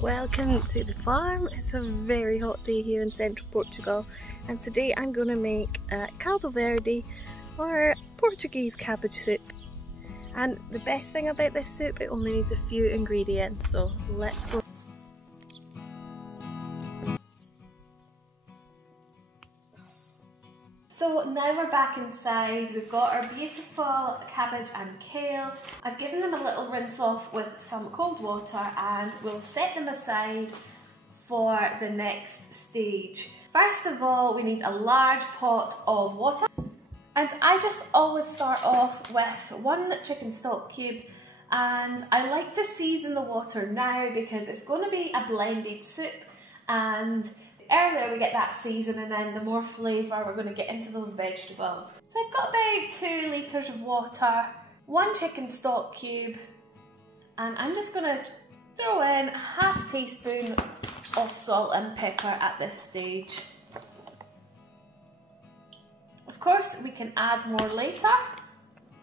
Welcome to the farm. It's a very hot day here in central Portugal, and today I'm going to make Caldo Verde or Portuguese cabbage soup. And the best thing about this soup, it only needs a few ingredients, so let's go. So now we're back inside. We've got our beautiful cabbage and kale. I've given them a little rinse off with some cold water and we'll set them aside for the next stage. First of all, we need a large pot of water. And I just always start off with 1 chicken stock cube, and I like to season the water now because it's going to be a blended soup, and the earlier we get that seasoning in, the more flavour we're going to get into those vegetables. So I've got about 2 litres of water, 1 chicken stock cube, and I'm just going to throw in a ½ teaspoon of salt and pepper at this stage. Of course, we can add more later.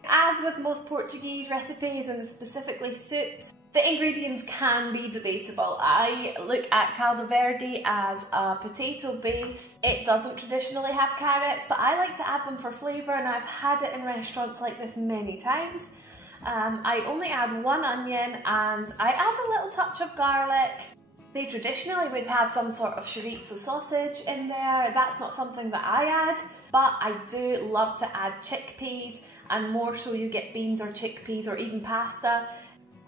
As with most Portuguese recipes and specifically soups, the ingredients can be debatable. I look at Caldo Verde as a potato base. It doesn't traditionally have carrots, but I like to add them for flavour, and I've had it in restaurants like this many times. I only add 1 onion and I add a little touch of garlic. They traditionally would have some sort of chorizo sausage in there. That's not something that I add, but I do love to add chickpeas, and more so you get beans or chickpeas or even pasta.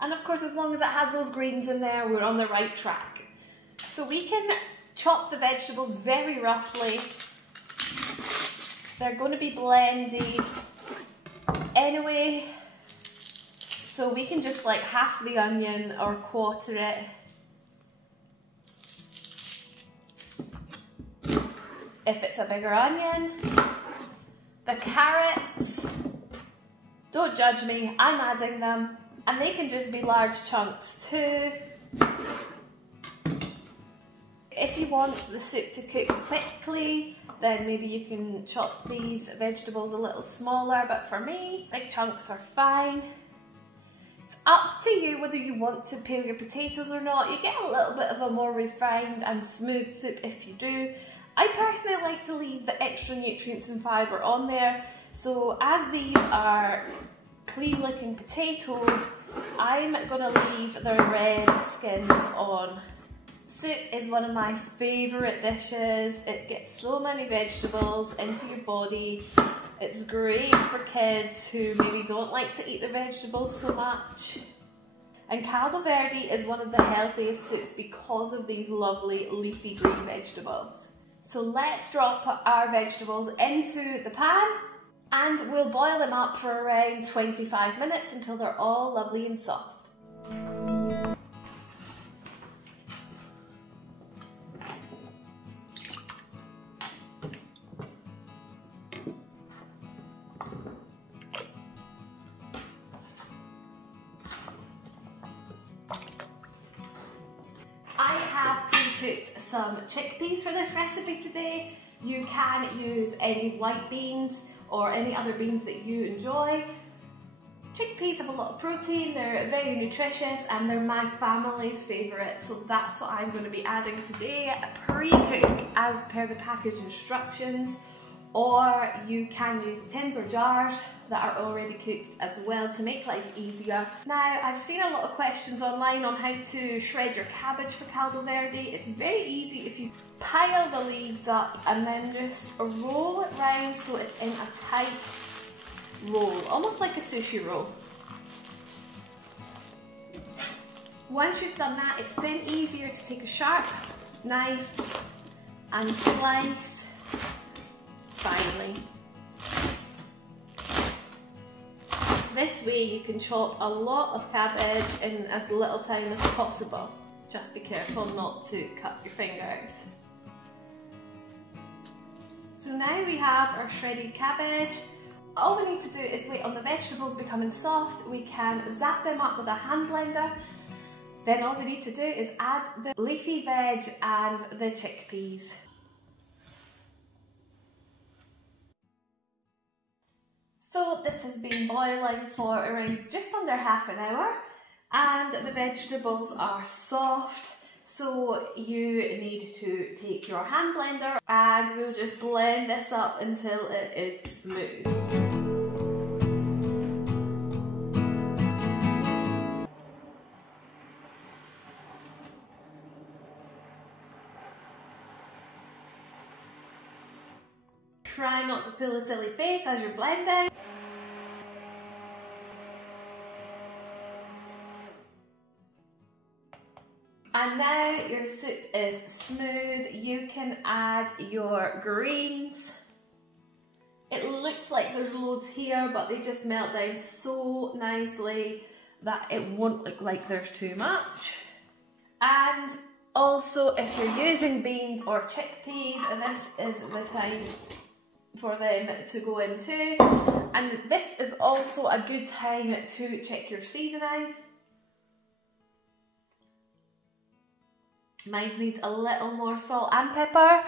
And of course, as long as it has those greens in there, we're on the right track. So we can chop the vegetables very roughly. They're going to be blended anyway, so we can just like half the onion or quarter it. If it's a bigger onion. The carrots, don't judge me, I'm adding them, and they can just be large chunks too. If you want the soup to cook quickly, then maybe you can chop these vegetables a little smaller, but for me, big chunks are fine. It's up to you whether you want to peel your potatoes or not. You get a little bit of a more refined and smooth soup if you do. I personally like to leave the extra nutrients and fibre on there, so as these are clean looking potatoes, I'm going to leave the red skins on. Soup is one of my favourite dishes. It gets so many vegetables into your body. It's great for kids who maybe don't like to eat the vegetables so much. And Caldo Verde is one of the healthiest soups because of these lovely leafy green vegetables. So let's drop our vegetables into the pan and we'll boil them up for around 25 minutes until they're all lovely and soft. I have pre-cooked some chickpeas for this recipe today. You can use any white beans or any other beans that you enjoy. Chickpeas have a lot of protein, they're very nutritious, and they're my family's favourite, so that's what I'm going to be adding today. Pre-cook as per the package instructions, or you can use tins or jars that are already cooked as well to make life easier. Now, I've seen a lot of questions online on how to shred your cabbage for Caldo Verde. It's very easy if you pile the leaves up and then just roll it round so it's in a tight roll, almost like a sushi roll. Once you've done that, it's then easier to take a sharp knife and slice finely. This way you can chop a lot of cabbage in as little time as possible. Just be careful not to cut your fingers. So now we have our shredded cabbage. All we need to do is wait on the vegetables becoming soft. We can zap them up with a hand blender. Then all we need to do is add the leafy veg and the chickpeas. So this has been boiling for around just under half an hour and the vegetables are soft, so you need to take your hand blender and we'll just blend this up until it is smooth. Try not to pull a silly face as you're blending. And now your soup is smooth, you can add your greens. It looks like there's loads here, but they just melt down so nicely that it won't look like there's too much. And also, if you're using beans or chickpeas, this is the time for them to go into. And this is also a good time to check your seasoning. Mine needs a little more salt and pepper.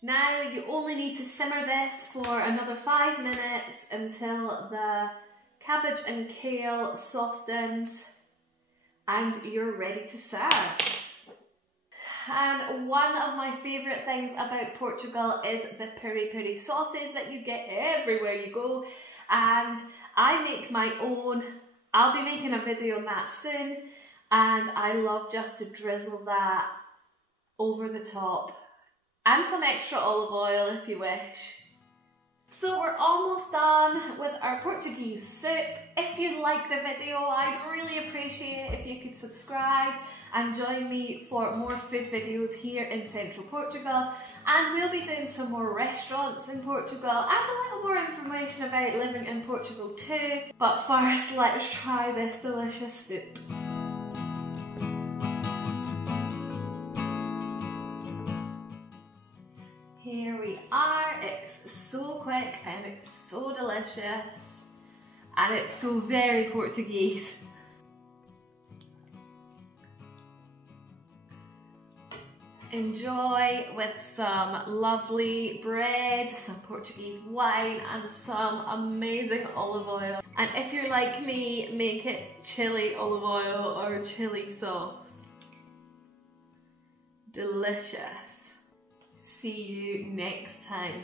Now you only need to simmer this for another 5 minutes until the cabbage and kale softens and you're ready to serve. And one of my favourite things about Portugal is the Piri Piri sauces that you get everywhere you go, and I make my own. I'll be making a video on that soon, and I love just to drizzle that over the top and some extra olive oil if you wish. So we're almost done with our Portuguese soup. If you like the video, I'd really appreciate it if you could subscribe and join me for more food videos here in central Portugal. And we'll be doing some more restaurants in Portugal and a little more information about living in Portugal too. But first, let's try this delicious soup. Here we are. It's so quick and it's so delicious and it's so very Portuguese. Enjoy with some lovely bread, some Portuguese wine and some amazing olive oil. And if you're like me, make it chili olive oil or chili sauce. Delicious. See you next time.